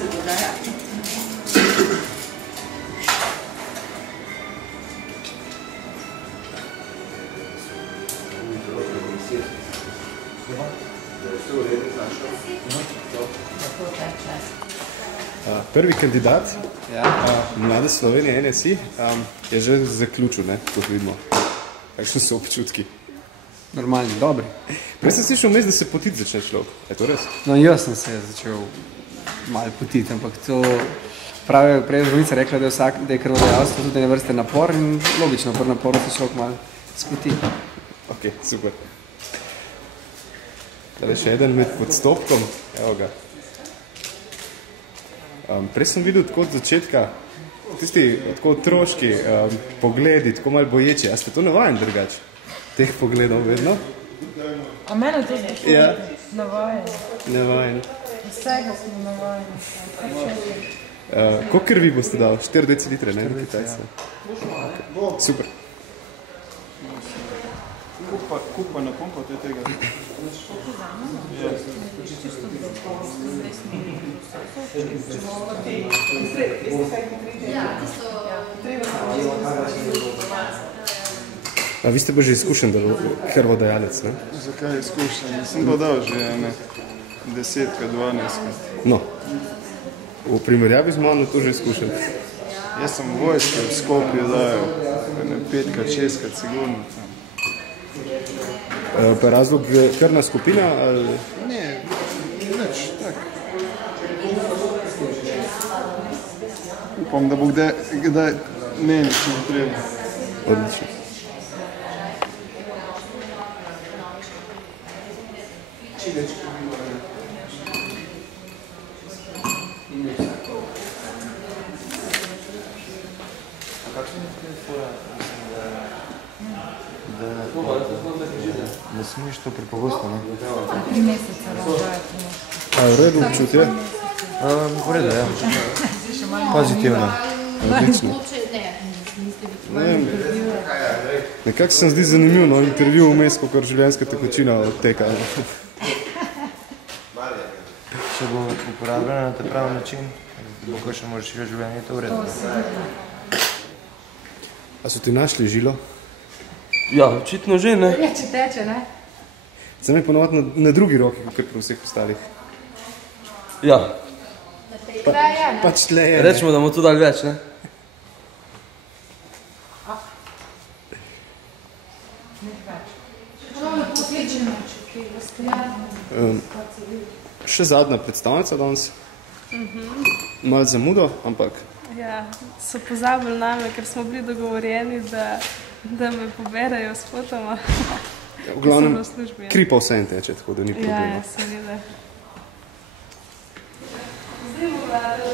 se dogaja. Prvi kandidat Mlade Slovenije NSI je že zaključil, kot vidimo. Kakšni so občutki? Normalni, dobri. Prej sem slišal vmes, da se potiti začne človek. Je to res? No, jaz sem se začel malo potiti, ampak to pravi, prej zdravnica rekla, da je krvodajalstvo tudi ene vrste napor in logično, pri naporu se človek malo spoti. Ok, super. Tale še eden med podstopkom. Evo ga. Prej sem videl tako od začetka, tisti tako otroški pogledi, tako malo boječi. A ste to navajen drugače? Teh pogledov vedno? A mene to zdi? Ja. Navajen. Navajen. Vsega smo navajeni. Koliko krvi boste dal? 4 decilitre, ne? Kitajce. Super. Kup pa na pompo tega. A vi ste pa že izkušen krvodajalec, ne? Zakaj izkušen? Sem pa dal že 10-12. No, v primerjavi z mano to že izkušen. Jaz sem v vojski v Skopju dajal 5-6 sigurno. Pa razlog krvna skupina ali? Ne, nič, tak. Upam, da bo kdaj meni, če bo treba. Odlično. Ne smeš to prepogosto, ne? 3 mesece razvajati. A v redu občutje? V redu, ja. Pozitivno. Odlično. Nekako se zdi zanimivo, no, intervju vmes, kakor življenjska tekočina odteka. Če bo uporabljena na ta pravi način, bo kakšno možeš življenje, to v redu. A so ti našli žilo? Ja, očitno že, ne? Ja, če teče, ne? Sem je ponovati na drugi roki, kakor pri vseh ostalih. Ja. Pač tle je, ne? Rečemo, da bomo tu dali več, ne? Še zadnja predstavnica danes. Malo zamudo, ampak... Ja, so pozabili name, ker smo bili dogovorjeni, da me poberajo s fotoma. V glavnem, kri pa vse en teče, tako da ni problema. Ja, seveda. Zdaj bo vlada,